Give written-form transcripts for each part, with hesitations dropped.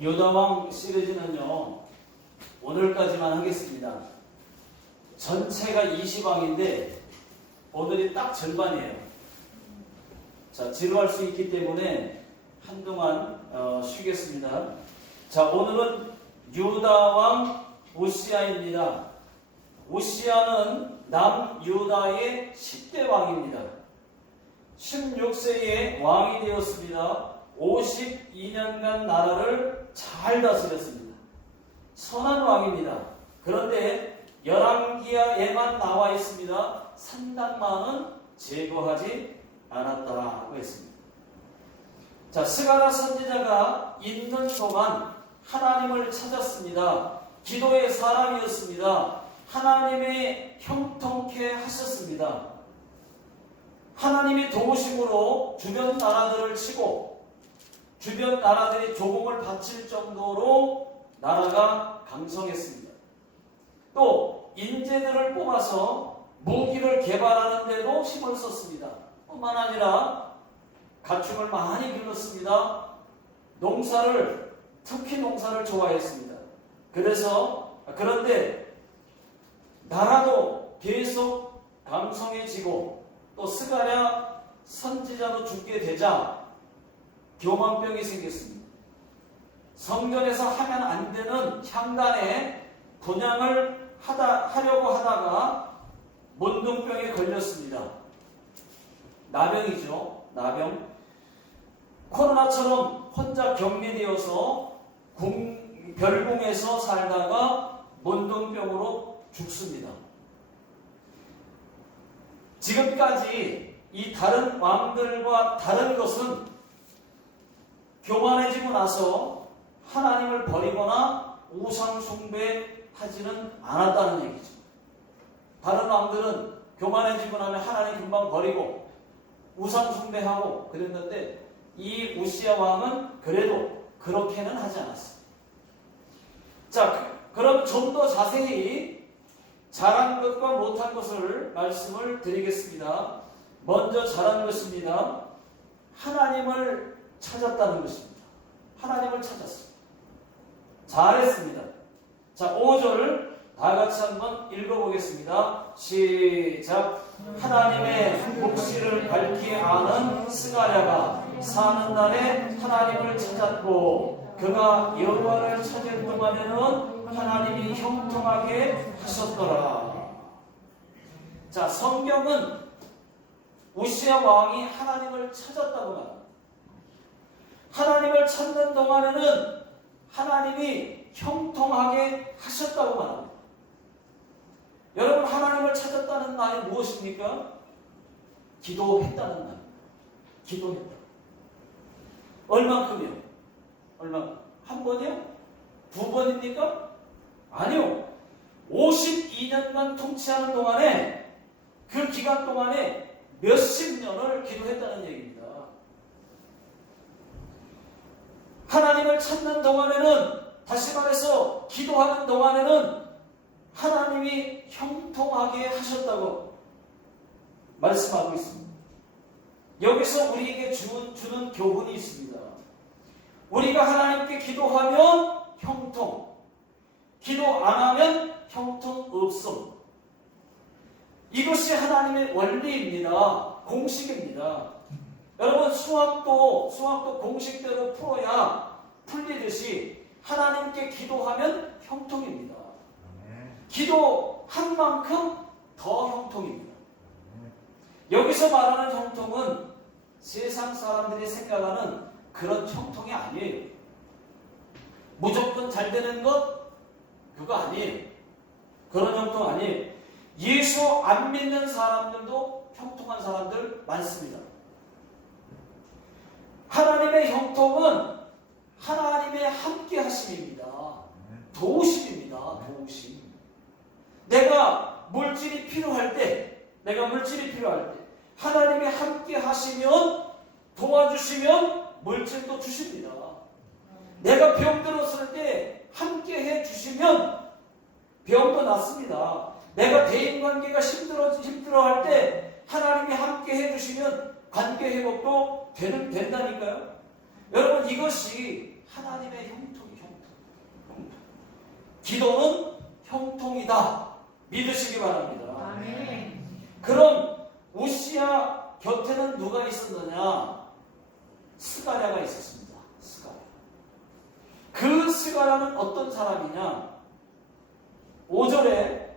유다왕 시리즈는요, 오늘까지만 하겠습니다. 전체가 20왕인데 오늘이 딱 절반이에요. 자, 지루할 수 있기 때문에 한동안 쉬겠습니다. 자, 오늘은 유다왕 우시야입니다. 우시야는 남유다의 10대 왕입니다. 16세에 왕이 되었습니다. 52년간 나라를 잘 다스렸습니다. 선한 왕입니다. 그런데 열왕기하에만 나와 있습니다. 산당만은 제거하지 않았다고 했습니다. 자, 스가랴 선지자가 있는 동안 하나님을 찾았습니다. 기도의 사람이었습니다. 하나님의 형통케 하셨습니다. 하나님이 도우심으로 주변 나라들을 치고 주변 나라들이 조공을 바칠 정도로 나라가 강성했습니다. 또 인재들을 뽑아서 무기를 개발하는 데도 힘을 썼습니다. 뿐만 아니라 가축을 많이 길렀습니다. 특히 농사를 좋아했습니다. 그런데 나라도 계속 강성해지고 또 스가랴 선지자도 죽게 되자 교만병이 생겼습니다. 성전에서 하면 안 되는 향단에 분향을 하려고 하다가 문둥병에 걸렸습니다. 나병이죠. 나병. 코로나처럼 혼자 격리되어서 별궁에서 살다가 문둥병으로 죽습니다. 지금까지 이 다른 왕들과 다른 것은 교만해지고 나서 하나님을 버리거나 우상 숭배하지는 않았다는 얘기죠. 다른 왕들은 교만해지고 나면 하나님 금방 버리고 우상 숭배하고 그랬는데 이 우시야 왕은 그래도 그렇게는 하지 않았어요. 자, 그럼 좀 더 자세히 잘한 것과 못한 것을 말씀을 드리겠습니다. 먼저 잘한 것입니다. 하나님을 찾았다는 것입니다. 하나님을 찾았습니다. 잘했습니다. 자, 5절 다 같이 한번 읽어보겠습니다. 시작. 하나님의 묵시를 밝히 아는 스가랴가 사는 날에 하나님을 찾았고 그가 여호와를 찾을 동안에는 하나님이 형통하게 하셨더라. 자, 성경은 우시야 왕이 하나님을 찾았다고 말합니다. 하나님을 찾는 동안에는 하나님이 형통하게 하셨다고 말합니다. 여러분, 하나님을 찾았다는 말이 무엇입니까? 기도했다는 말입니다. 기도했다. 얼만큼이요? 한 번이요? 두 번입니까? 아니요. 52년간 통치하는 동안에 그 기간 동안에 몇십 년을 기도했다는 얘기입니다. 하나님을 찾는 동안에는, 다시 말해서 기도하는 동안에는 하나님이 형통하게 하셨다고 말씀하고 있습니다. 여기서 우리에게 주는 교훈이 있습니다. 우리가 하나님께 기도하면 형통, 기도 안 하면 형통 없음. 이것이 하나님의 원리입니다. 공식입니다. 여러분, 수학도 공식대로 풀어야 풀리듯이 하나님께 기도하면 형통입니다. 기도한 만큼 더 형통입니다. 여기서 말하는 형통은 세상 사람들이 생각하는 그런 형통이 아니에요. 무조건 잘 되는 것? 그거 아니에요. 그런 형통 아니에요. 예수 안 믿는 사람들도 형통한 사람들 많습니다. 하나님의 형통은 하나님의 함께 하심입니다. 도우심입니다. 도우심. 내가 물질이 필요할 때 하나님이 함께 하시면, 도와주시면 물질도 주십니다. 내가 병들었을 때 함께 해주시면 병도 낫습니다. 내가 대인관계가 힘들어할 때 하나님이 함께 해주시면 관계 회복도 된다니까요. 여러분, 이것이 하나님의 형통이에요. 형통이다. 믿으시기 바랍니다. 아멘. 그럼 우시야 곁에는 누가 있었느냐? 스가랴가 있었습니다. 스가랴. 그 스가랴는 어떤 사람이냐? 5절에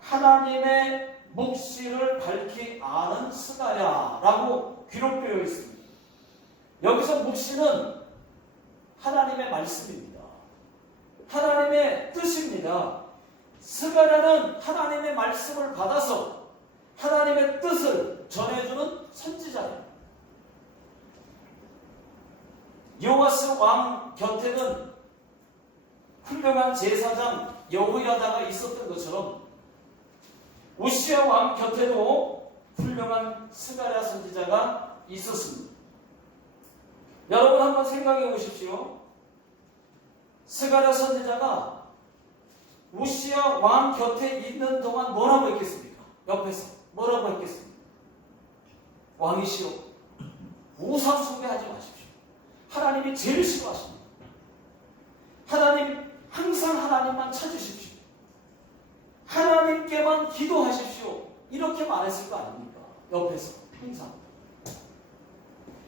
하나님의 묵시를 밝히 아는 스가랴라고 기록되어 있습니다. 여기서 묵시는 하나님의 말씀입니다. 하나님의 뜻입니다. 스가랴는 하나님의 말씀을 받아서 하나님의 뜻을 전해주는 선지자예요. 요아스 왕 곁에는 훌륭한 제사장 여호야다가 있었던 것처럼 우시야 왕 곁에도 훌륭한 스가랴 선지자가 있었습니다. 여러분 한번 생각해 보십시오. 스가랴 선지자가 우시야 왕 곁에 있는 동안 뭐라고 했겠습니까? 옆에서 뭐라고 했겠습니까? 왕이시여, 우상 숭배하지 마십시오. 하나님이 제일 싫어하십니다. 하나님, 항상 하나님만 찾으십시오. 하나님께만 기도하십시오. 이렇게 말했을 거 아닙니까? 옆에서 항상.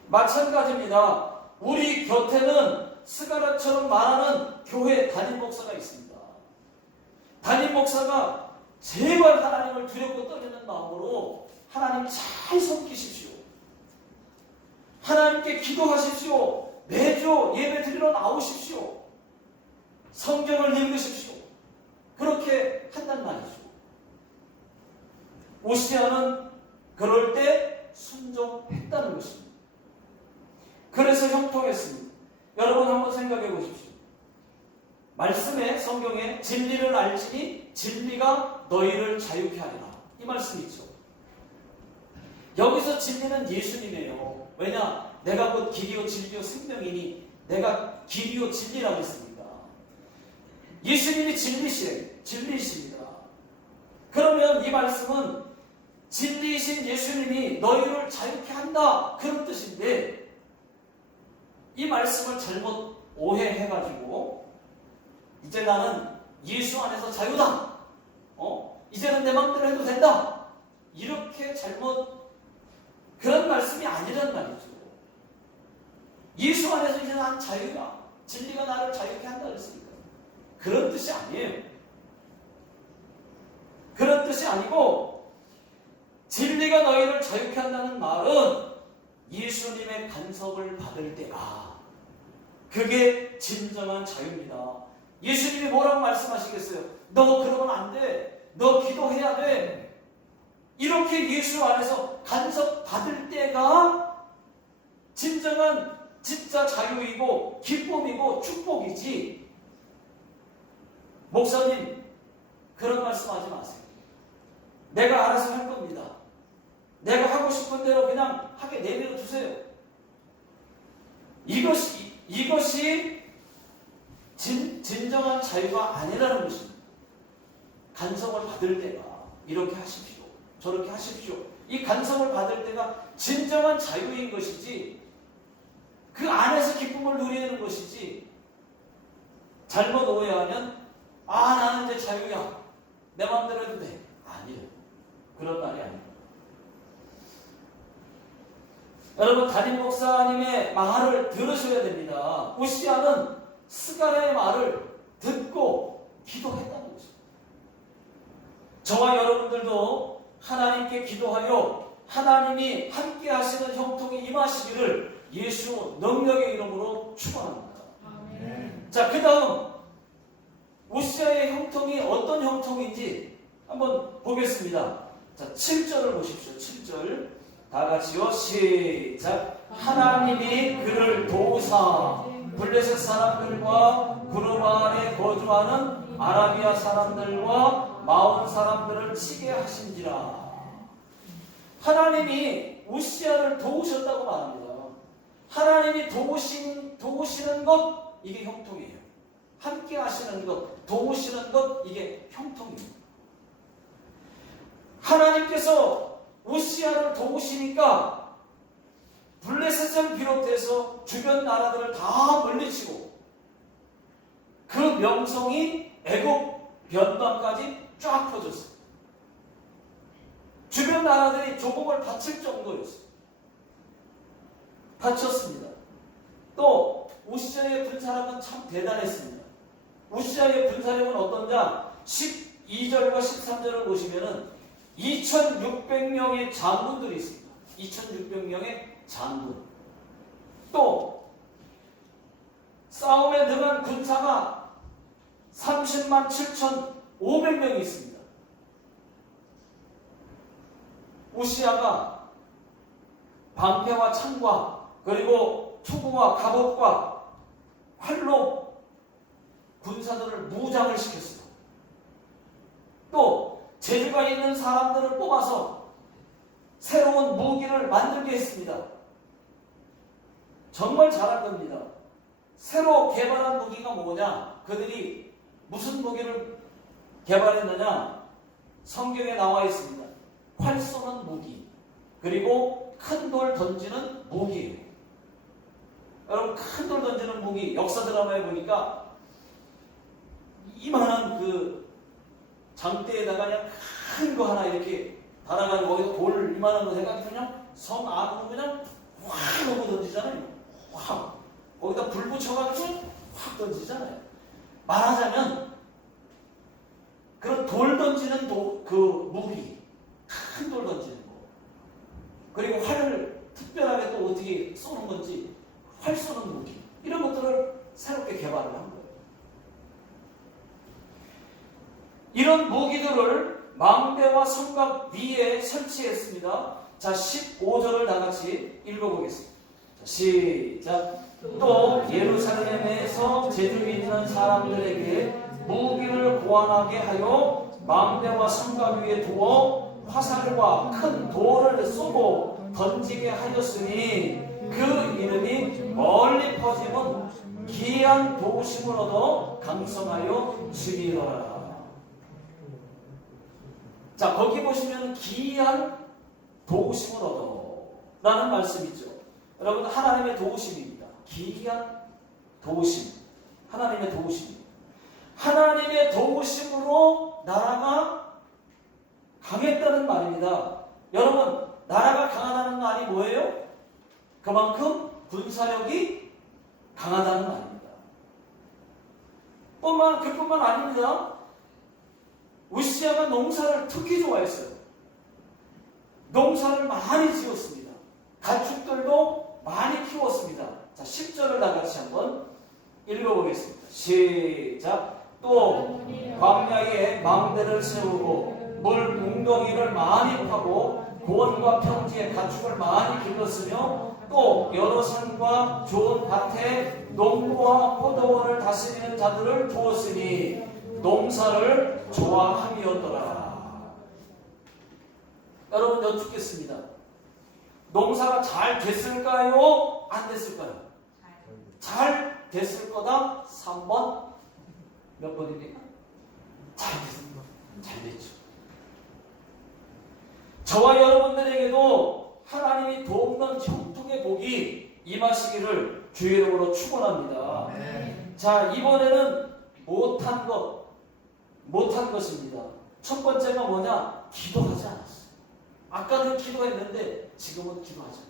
마찬가지입니다. 우리 곁에는 스가랴처럼 말하는 교회 담임 목사가 있습니다. 담임 목사가 제발 하나님을 두렵고 떨리는 마음으로 하나님 잘 섬기십시오. 하나님께 기도하십시오. 매주 예배 드리러 나오십시오. 성경을 읽으십시오. 그렇게 한단 말이죠. 우시야는 그럴 때 순종했다는 것입니다. 그래서 형통했습니다. 여러분 한번 생각해 보십시오. 말씀에, 성경에 진리를 알지니 진리가 너희를 자유케 하리라. 이 말씀이 있죠. 여기서 진리는 예수님이에요. 왜냐? 내가 곧 길이요 진리요 생명이니 내가 길이요 진리라고 했습니다. 예수님이 진리이십니다. 그러면 이 말씀은 진리이신 예수님이 너희를 자유케 한다, 그런 뜻인데 이 말씀을 잘못 오해해가지고 이제 나는 예수 안에서 자유다, 이제는 내 마음대로 해도 된다, 이렇게 잘못, 그런 말씀이 아니란 말이죠. 예수 안에서 이제 난 자유야, 진리가 나를 자유케 한다 그랬으니까 그런 뜻이 아니에요. 그런 뜻이 아니고, 진리가 너희를 자유케 한다는 말은 예수님의 간섭을 받을 때가, 그게 진정한 자유입니다. 예수님이 뭐라고 말씀하시겠어요? 너 그러면 안 돼, 너 기도해야 돼, 이렇게 예수 안에서 간섭 받을 때가 진정한 진짜 자유이고 기쁨이고 축복이지. 목사님 그런 말씀하지 마세요. 내가 알아서 할 겁니다. 내가 하고 싶은 대로 그냥 하게 내버려 두세요. 이것이 진정한 자유가 아니라는 것입니다. 간섭을 받을 때가 이렇게 하십시오, 저렇게 하십시오, 이 간섭을 받을 때가 진정한 자유인 것이지, 그 안에서 기쁨을 누리는 것이지, 잘못 오해하면 나는 이제 자유야, 내 마음대로 해도 돼. 아니에요. 그런 말이 아닙니다. 여러분, 담임 목사님의 말을 들으셔야 됩니다. 우시야는 스가랴의 말을 듣고 기도했다는 것입니다. 저와 여러분들도 하나님께 기도하여 하나님이 함께 하시는 형통이 임하시기를 예수 능력의 이름으로 축원합니다. 아멘. 자, 그 다음 우시야의 형통이 어떤 형통인지 한번 보겠습니다. 자, 7절을 보십시오. 7절 다 같이요. 시작. 하나님이 그를 도우사 블레셋 사람들과 구름 아래 거주하는 아라비아 사람들과 마온 사람들을 치게 하신지라. 하나님이 우시야를 도우셨다고 말합니다. 하나님이 도우시는 것, 이게 형통이에요. 함께 하시는 것, 도우시는 것, 이게 형통입니다. 하나님께서 우시야를 도우시니까 블레셋을 비롯해서 주변 나라들을 다 물리치고 그 명성이 애굽 변방까지 쫙 퍼졌어요. 주변 나라들이 조공을 바칠 정도였어요. 바쳤습니다. 또 우시아의 군사력은 참 대단했습니다. 우시아의 군사력은 어떤가? 12절과 13절을 보시면은 2600명의 장군들이 있습니다. 2600명의 장군. 또 싸움에 능한 군사가 30만 7,500명이 있습니다. 우시아가 방패와 창과 그리고 투구와 갑옷과 활로 군사들을 무장을 시켰어요. 또 재주가 있는 사람들을 뽑아서 새로운 무기를 만들게 했습니다. 정말 잘한 겁니다. 새로 개발한 무기가 뭐냐? 그들이 무슨 무기를 개발했느냐? 성경에 나와 있습니다. 활 쏘는 무기, 그리고 큰 돌 던지는 무기예요. 여러분, 큰 돌 던지는 무기, 역사 드라마에 보니까 이만한 그 장대에다가 그냥 큰 거 하나 이렇게 달아가지고 거기서 돌 이만한 거 해가지고 그냥 성 안으로 그냥 확 넣고 던지잖아요. 확. 거기다 불 붙여가지고 확 던지잖아요. 말하자면 그런 돌 던지는 그 무기, 큰 돌 던지는 거, 그리고 활을 특별하게 또 어떻게 쏘는 건지, 활 쏘는 무기, 이런 것들을 새롭게 개발을 한 거예요. 이런 무기들을 망대와 성곽 위에 설치했습니다. 자, 15절을 다 같이 읽어보겠습니다. 자, 시작. 또 예루살렘에서 재주 있는 사람들에게 무기를 고안하게 하여 망대와 성곽 위에 두어 화살과 큰 돌을 쏘고 던지게 하였으니 그 이름이 멀리 퍼지면 기이한 도심을 얻어 강성하여 지리더라. 자, 거기 보시면 기이한 도우심을 얻어 라는 말씀이죠. 여러분, 하나님의 도우심입니다. 기이한 도우심, 하나님의 도우심입니다. 하나님의 도우심으로 나라가 강했다는 말입니다. 여러분, 나라가 강하다는 말이 뭐예요? 그만큼 군사력이 강하다는 말입니다. 그뿐만 아닙니다. 우시아가 농사를 특히 좋아했어요. 농사를 많이 지었습니다. 가축들도 많이 키웠습니다. 자, 10절을 다 같이 한번 읽어보겠습니다. 시작. 또 광야에 망대를 세우고 물 웅덩이를 많이 파고 고원과 평지에 가축을 많이 길렀으며 또 여러 산과 좋은 밭에 농부와 포도원을 다스리는 자들을 두었으니 농사를 좋아함이었더라. 여러분, 여쭙겠습니다. 농사가 잘 됐을까요? 안 됐을까요? 잘 됐을 거다. 3번. 몇 번입니까? 잘 됐죠. 저와 여러분들에게도 하나님이 돕는 형통의 복이 임하시기를 주의 이름으로 축원합니다. 자, 이번에는 못한 것입니다. 첫 번째가 뭐냐? 기도하지 않았어요. 아까는 기도했는데 지금은 기도하지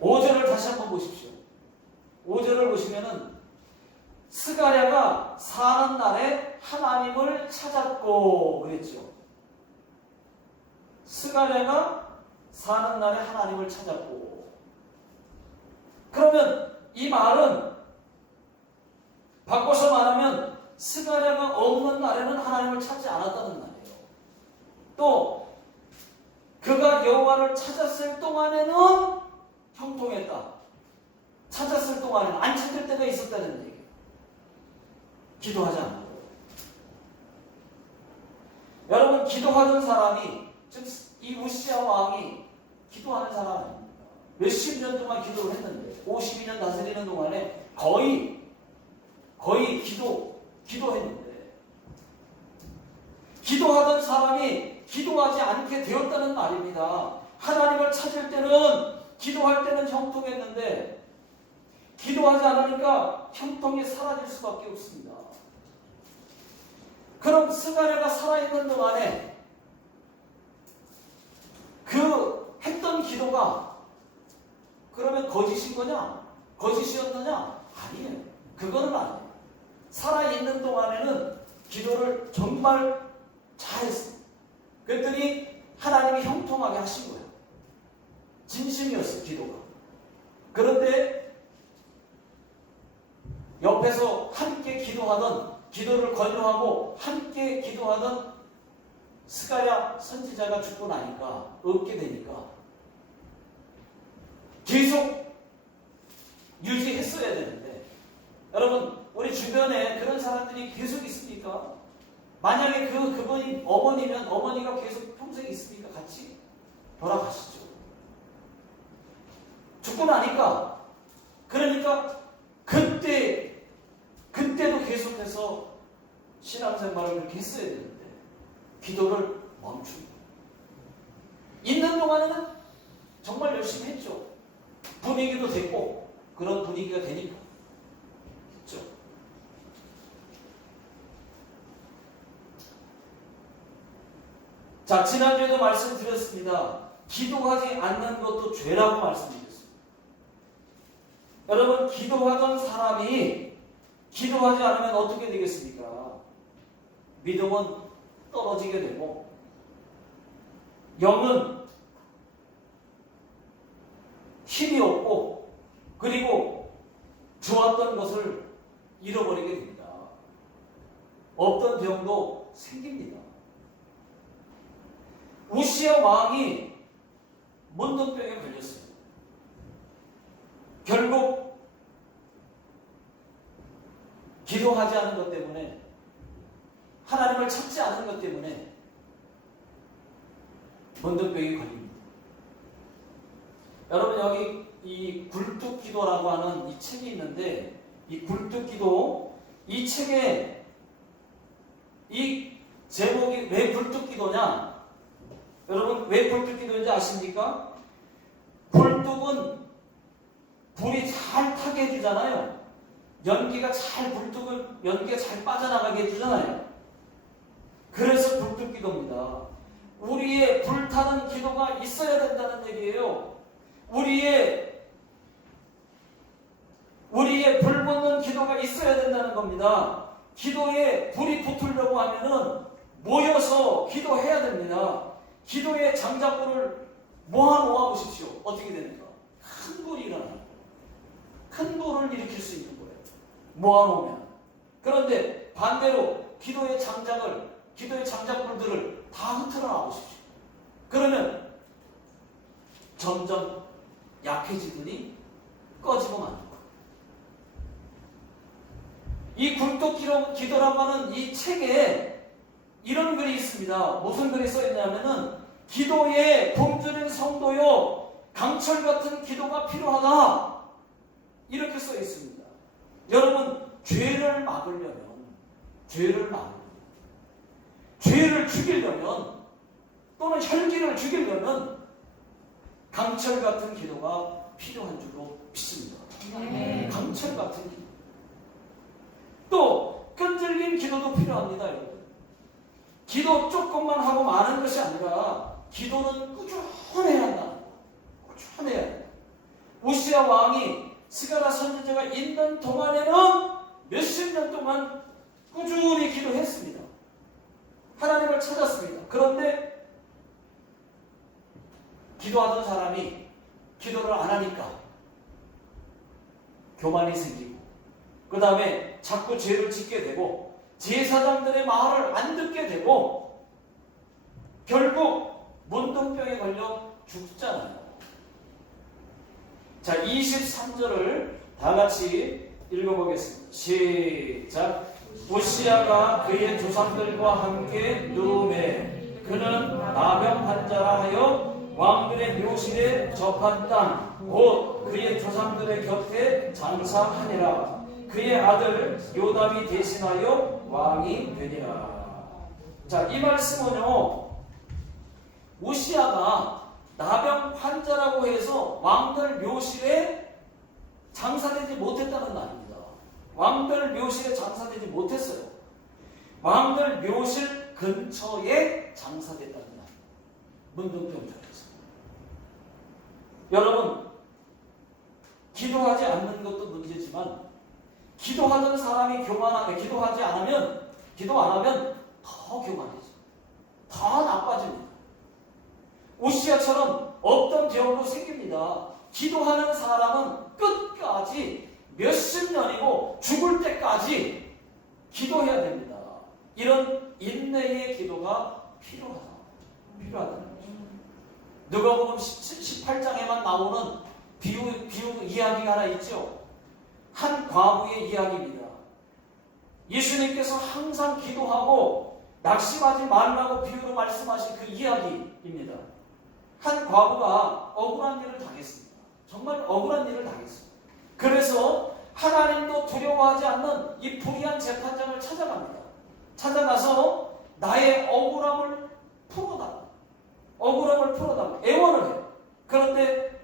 않았어요. 5절을 다시 한번 보십시오. 5절을 보시면은 스가랴가 사는 날에 하나님을 찾았고 그랬죠. 스가랴가 사는 날에 하나님을 찾았고. 그러면 이 말은 바꿔서 말하면 스가랴가 없는 날에는 하나님을 찾지 않았다는 말이에요. 또 그가 여호와를 찾았을 동안에는 형통했다. 찾았을 동안에는 안 찾을 때가 있었다는 얘기예요. 기도하지 않고. 여러분, 기도하는 사람이, 즉 이 우시아 왕이 기도하는 사람 아닙니다. 몇십 년 동안 기도를 했는데 52년 다스리는 동안에 거의 기도했는데 기도하던 사람이 기도하지 않게 되었다는 말입니다. 하나님을 찾을 때는, 기도할 때는 형통했는데 기도하지 않으니까 형통이 사라질 수밖에 없습니다. 그럼 스가랴가 살아있는 동안에 그 했던 기도가 그러면 거짓인 거냐? 거짓이었느냐? 아니에요. 그거는 아니에요. 살아있는 동안에는 기도를 정말 잘했어요. 그랬더니 하나님이 형통하게 하신 거예요. 진심이었어요, 기도가. 그런데 옆에서 함께 기도하던, 기도를 권유하고 함께 기도하던 스가랴 선지자가 죽고 나니까, 없게 되니까 계속 유지했어야 되는데, 여러분 우리 주변에 그런 사람들이 계속 있습니까? 만약에 그분이 어머니면 어머니가 계속 평생 있습니까? 같이 돌아가시죠. 죽고 나니까, 그러니까 그때도 계속해서 신앙생활을 그렇게 했어야 되는데 기도를 멈춥니다. 있는 동안에는 정말 열심히 했죠. 분위기도 됐고, 그런 분위기가 되니까 했죠. 자, 지난주에도 말씀드렸습니다. 기도하지 않는 것도 죄라고 말씀드렸습니다. 여러분, 기도하던 사람이 기도하지 않으면 어떻게 되겠습니까? 믿음은 떨어지게 되고, 영은 힘이 없고, 그리고 좋았던 것을 잃어버리게 됩니다. 없던 병도 생깁니다. 우시야 왕이 문둥병에 걸렸어요. 결국 기도하지 않은 것 때문에, 하나님을 찾지 않은 것 때문에 문둥병이 걸립니다. 여러분, 여기 이 굴뚝기도라고 하는 이 책이 있는데, 이 굴뚝기도, 이 책에 이 제목이 왜 굴뚝기도냐? 여러분, 왜 굴뚝기도인지 아십니까? 굴뚝은 불이 잘 타게 해주잖아요. 연기가 잘 빠져나가게 해주잖아요. 그래서 굴뚝기도입니다. 우리의 불타는 기도가 있어야 된다는 얘기예요. 우리의 불붙는 기도가 있어야 된다는 겁니다. 기도에 불이 붙으려고 하면은 모여서 기도해야 됩니다. 기도의 장작불을 모아보십시오. 어떻게 되는가? 큰 불이 일어나요. 큰 불을 일으킬 수 있는 거예요. 모아놓으면. 그런데 반대로 기도의 장작불들을 다 흩어져 나오십시오. 그러면 점점 약해지더니 꺼지고 마는 거예요. 이 굴뚝기도라고 하는 이 책에 이런 글이 있습니다. 무슨 글이 써있냐면은, 기도에 굶주린 성도요, 강철 같은 기도가 필요하다, 이렇게 써있습니다. 여러분, 죄를 죽이려면, 또는 혈기를 죽이려면 강철 같은 기도가 필요한 줄로 믿습니다. 강철 같은 기도. 또 끈질긴 기도도 필요합니다, 여러분. 기도 조금만 하고 마는 것이 아니라 기도는 꾸준해야 한다. 꾸준해야 한다. 우시야 왕이 스가랴 선지자가 있는 동안에는 몇십 년 동안 꾸준히 기도했습니다. 하나님을 찾았습니다. 그런데 기도하던 사람이 기도를 안 하니까 교만이 생기고, 그 다음에 자꾸 죄를 짓게 되고, 제사장들의 말을 안 듣게 되고, 결국 문둥병에 걸려 죽잖아요. 자, 23절을 다 같이 읽어보겠습니다. 시작. 우시야가 그의 조상들과 함께 누움에 그는 나병 환자라 하여 왕들의 묘실에 접한 땅 곧 그의 조상들의 곁에 장사하니라. 그의 아들 요담이 대신하여 왕이 되니라. 자, 이 말씀은요, 우시야가 나병 환자라고 해서 왕들 묘실에 장사되지 못했다는 말입니다. 왕들 묘실에 장사되지 못했어요. 왕들 묘실 근처에 장사됐다는 말. 문둥병자에서. 여러분, 기도하지 않는 것도 문제지만 기도하던 사람이 기도하지 않으면, 기도 안 하면 더 교만해져. 더 나빠집니다. 우시아처럼 없던 병으로 생깁니다. 기도하는 사람은 끝까지 몇십 년이고 죽을 때까지 기도해야 됩니다. 이런 인내의 기도가 필요하다는 거죠. 누가복음 18장에만 나오는 비유 이야기가 하나 있죠. 한 과부의 이야기입니다. 예수님께서 항상 기도하고 낙심하지 말라고 비유로 말씀하신 그 이야기입니다. 한 과부가 억울한 일을 당했습니다. 정말 억울한 일을 당했습니다. 그래서 하나님도 두려워하지 않는 이 불의한 재판장을 찾아갑니다. 찾아가서 나의 억울함을 풀어달라. 애원을 해요. 그런데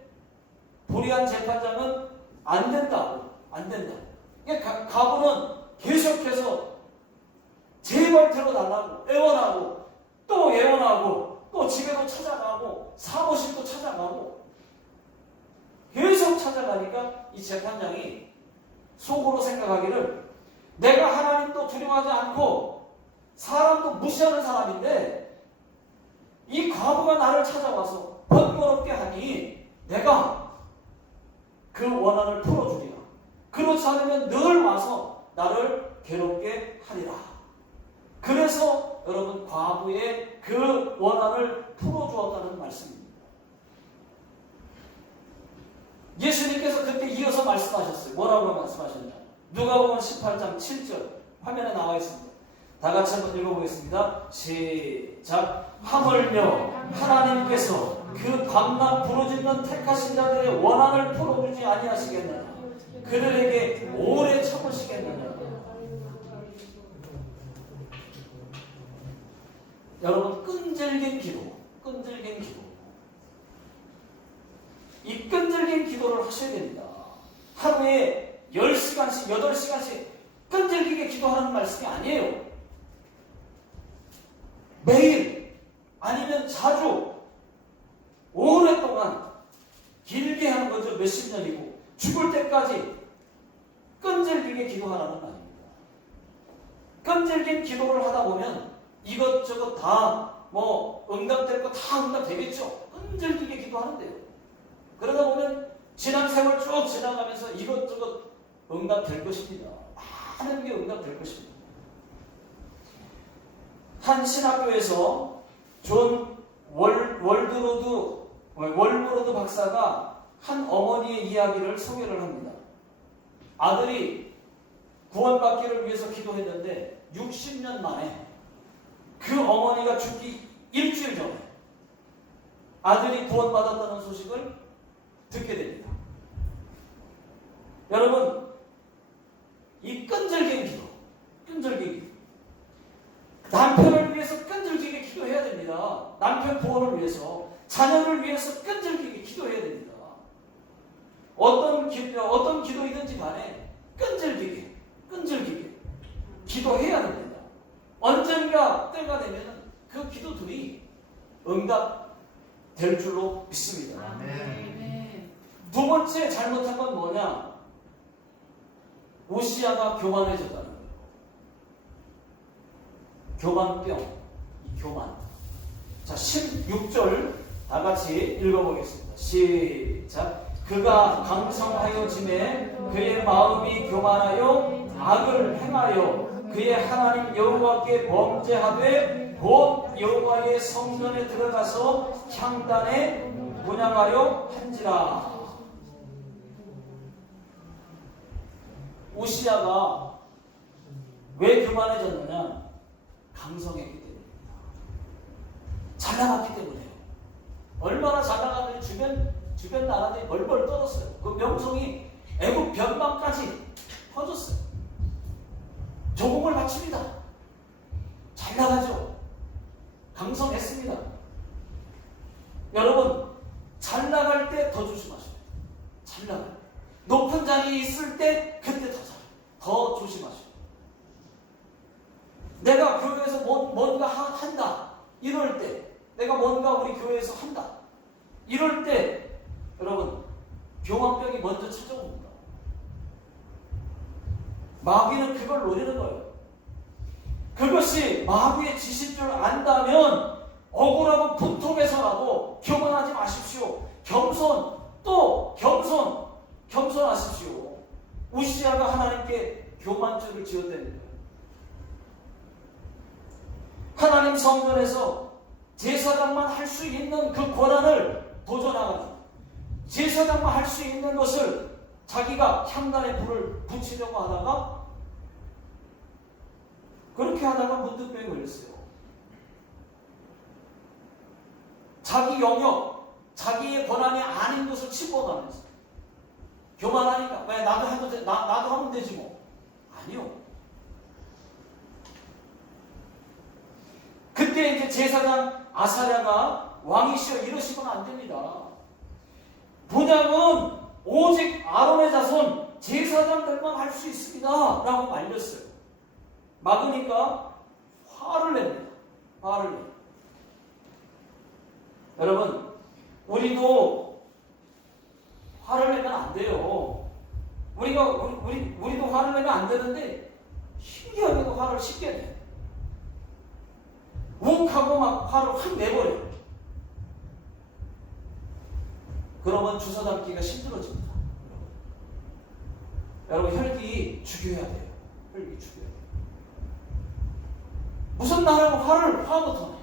불의한 재판장은 안 된다고. 그러니까 과부는 계속해서 제발 들어달라고 애원하고 또 애원하고 또 집에도 찾아가고 사무실도 찾아가고 계속 찾아가니까 이 재판장이 속으로 생각하기를 내가 하나님도 두려워하지 않고 사람도 무시하는 사람인데 이 과부가 나를 찾아와서 번거롭게 하니 내가 그 원한을 풀어주리라. 그렇지 않으면 늘 와서 나를 괴롭게 하리라. 그래서 여러분 과부의 그 원한을 풀어주었다는 말씀입니다. 예수님께서 그때 이어서 말씀하셨어요. 뭐라고 말씀하셨냐? 누가복음 18장 7절 화면에 나와 있습니다. 다 같이 한번 읽어보겠습니다. 시작. 하물며 하나님께서 그 밤낮 부르짖는 택하신 자들의 원한을 풀어주지 아니하시겠느냐? 그들에게 오래 참으시겠느냐? 여러분, 끈질긴 기도. 이 끈질긴 기도를 하셔야 됩니다. 하루에 10시간씩, 8시간씩 끈질기게 기도하는 말씀이 아니에요. 매일, 아니면 자주, 오랫동안, 길게 하는 거죠. 몇십 년이고, 죽을 때까지 끈질기게 기도하라는 말입니다. 끈질긴 기도를 하다 보면 이것저것 다 응답될 거 다 응답되겠죠. 끈질기게 기도하는데요. 그러다 보면 지난 세월 쭉 지나가면서 이것저것 응답될 것입니다. 많은 게 응답될 것입니다. 한 신학교에서 존 월브로드 박사가 한 어머니의 이야기를 소개를 합니다. 아들이 구원받기를 위해서 기도했는데 60년 만에 그 어머니가 죽기 일주일 전에 아들이 구원받았다는 소식을 듣게 됩니다. 여러분, 이 끈질긴 기도. 남편을 위해서 끈질기게 기도해야 됩니다. 남편 구원을 위해서, 자녀를 위해서 끈질기게 기도해야 됩니다. 어떤 기도이든지 간에 끈질기게 기도해야 됩니다. 언젠가 때가 되면 그 기도들이 응답될 줄로 믿습니다. 아멘. 두 번째 잘못한 건 뭐냐? 우시아가 교만해졌다는 거예요. 교만병, 이 교만. 자, 16절 다 같이 읽어보겠습니다. 시작. 그가 강성하여짐에 그의 마음이 교만하여 악을 행하여 그의 하나님 여호와께 범죄하되 곧 여호와의 성전에 들어가서 향단에 분향하려 한지라. 우시아가 왜 교만해졌느냐? 강성했기 때문입니다. 잘 나갔기 때문에요. 얼마나 잘 나갔는지 주변 나라들이 벌벌 떨었어요. 그 명성이 애국 변방까지 퍼졌어요. 조공을 바칩니다. 잘 나가죠. 강성했습니다. 여러분, 잘 나갈 때 더 조심하셔야 돼요. 잘 나갈 때. 높은 자리에 있을 때 그때 더 조심하셔야 돼요. 내가 뭔가 한다. 이럴 때, 내가 뭔가 우리 교회에서 한다. 이럴 때, 여러분, 교만병이 먼저 찾아옵니다. 마귀는 그걸 노리는 거예요. 그것이 마귀의 짓인 줄 안다면 억울하고 분통해서라도 교만하지 마십시오. 겸손하십시오. 우시아가 하나님께 교만죄를 지었다는 거예요. 하나님 성전에서 제사장만 할 수 있는 그 권한을 도전하고 제사장만 할 수 있는 것을 자기가 향단에 불을 붙이려고 하다가 그렇게 하다가 문득병에 걸렸어요. 자기 영역, 자기의 권한이 아닌 것을 침범하면서 교만하니까 왜 나도 하면 되지 뭐. 아니요. 그때 이제 제사장 아사랴가 왕이시여 이러시면 안 됩니다. 분양은 오직 아론의 자손 제사장들만 할 수 있습니다. 라고 말렸어요. 막으니까 화를 냅니다. 화를 내요. 여러분, 우리도 화를 내면 안 돼요. 우리도 화를 내면 안 되는데 신기하게도 화를 쉽게 내요. 욱하고 막 화를 확 내버려요. 그러면 주워 담기가 힘들어집니다. 여러분, 혈기 죽여야 돼요. 혈기 죽여야 돼요. 무슨 말하면 화부터 내.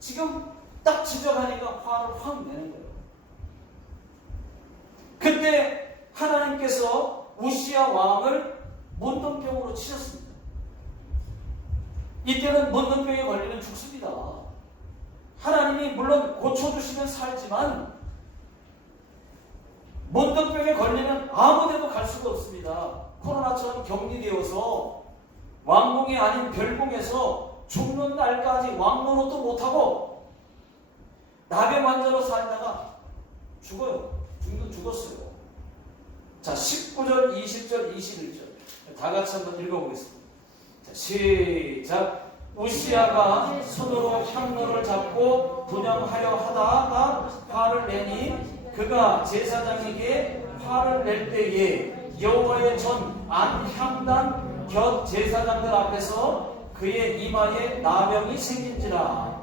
지금 딱 지적하니까 화를 확 내는 거예요. 그때 하나님께서 우시아 왕을 문둥병으로 치셨습니다. 이때는 문둥병에 걸리면 죽습니다. 하나님이 물론 고쳐주시면 살지만 문둥병에 걸리면 아무데도 갈 수가 없습니다. 코로나처럼 격리되어서 왕궁이 아닌 별궁에서 죽는 날까지 왕노릇도 못하고 나병 환자로 살다가 죽어요. 죽었어요. 자, 19절, 20절, 21절 다 같이 한번 읽어보겠습니다. 자, 시작. 우시아가 손으로 향로를 잡고 분향하려 하다가 화를 내니 그가 제사장에게 화를 낼 때에 여호와의 전 안향단 곁 제사장들 앞에서 그의 이마에 나병이 생긴지라.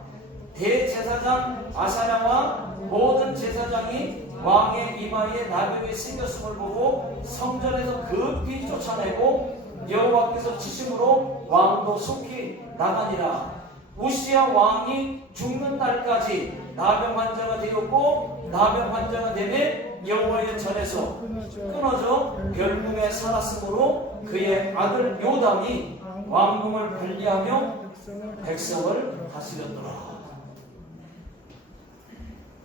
대제사장 아사랴와 모든 제사장이 왕의 이마에 나병이 생겼음을 보고 성전에서 급히 쫓아내고 여호와께서 치심으로 왕도 속히 나가니라. 우시아 왕이 죽는 날까지 나병 환자가 되었고 나병 환자가 되매 여호와의 전에서 끊어져 별궁에 살았으므로 그의 아들 요담이 왕궁을 관리하며 백성을 다스렸더라.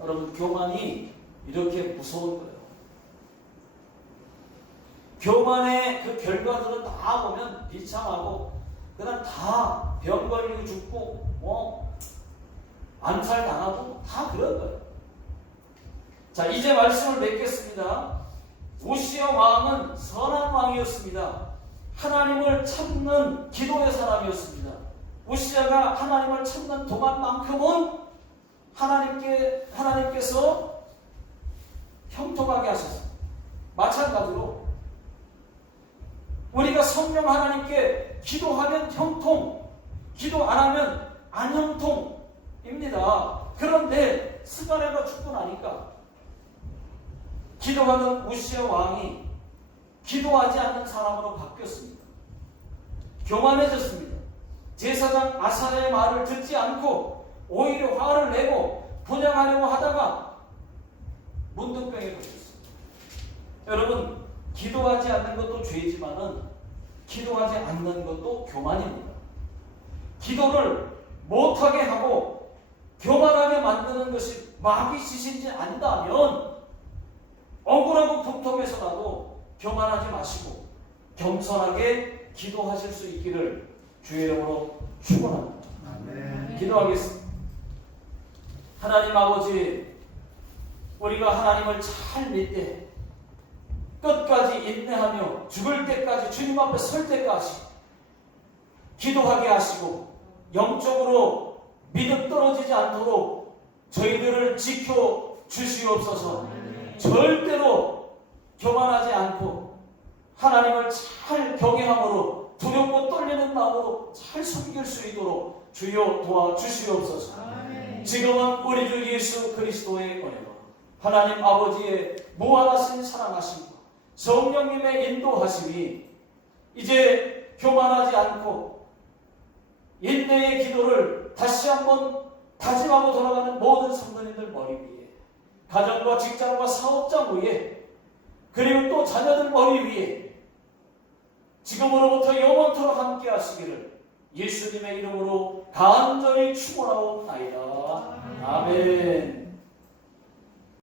여러분, 교만이 이렇게 무서운 거예요. 교만의 그 결과들은 다 보면 비참하고 그다음 다 병 걸리고 죽고 암살 당하고 다 그런 거예요. 자, 이제 말씀을 맺겠습니다. 우시아 왕은 선한 왕이었습니다. 하나님을 찾는 기도의 사람이었습니다. 우시아가 하나님을 찾는 동안만큼은 하나님께서 형통하게 하셨습니다. 마찬가지로 우리가 성령 하나님께 기도하면 형통, 기도 안 하면 안 형통입니다. 그런데 스가랴가 죽고 나니까 기도하던 우시아 왕이 기도하지 않는 사람으로 바뀌었습니다. 교만해졌습니다. 제사장 아사랴의 말을 듣지 않고 오히려 화를 내고 분향하려고 하다가 문둥병에 걸렸습니다. 여러분, 기도하지 않는 것도 죄지만은 기도하지 않는 것도 교만입니다. 기도를 못하게 하고 교만하게 만드는 것이 마귀 짓인지 안다면 억울하고 분통해서라도 교만하지 마시고 겸손하게 기도하실 수 있기를 주의 이름으로 축원합니다. 기도하겠습니다. 하나님 아버지, 우리가 하나님을 잘 믿되 끝까지 인내하며 죽을 때까지 주님 앞에 설 때까지 기도하게 하시고 영적으로 믿음 떨어지지 않도록 저희들을 지켜 주시옵소서. 절대로 교만하지 않고 하나님을 잘 경외함으로 두렵고 떨리는 마음으로 잘 섬길 수 있도록 주여 도와주시옵소서. 지금은 우리 주 예수 그리스도의 은혜로 하나님 아버지의 무한하신 사랑하심과 성령님의 인도하심이 이제 교만하지 않고 인내의 기도를 다시 한번 다짐하고 돌아가는 모든 성도님들 머리 위에, 가정과 직장과 사업장 위에, 그리고 또 자녀들 머리 위에 지금으로부터 영원토록 함께 하시기를 예수님의 이름으로 간절히 축원하옵나이다. 아멘.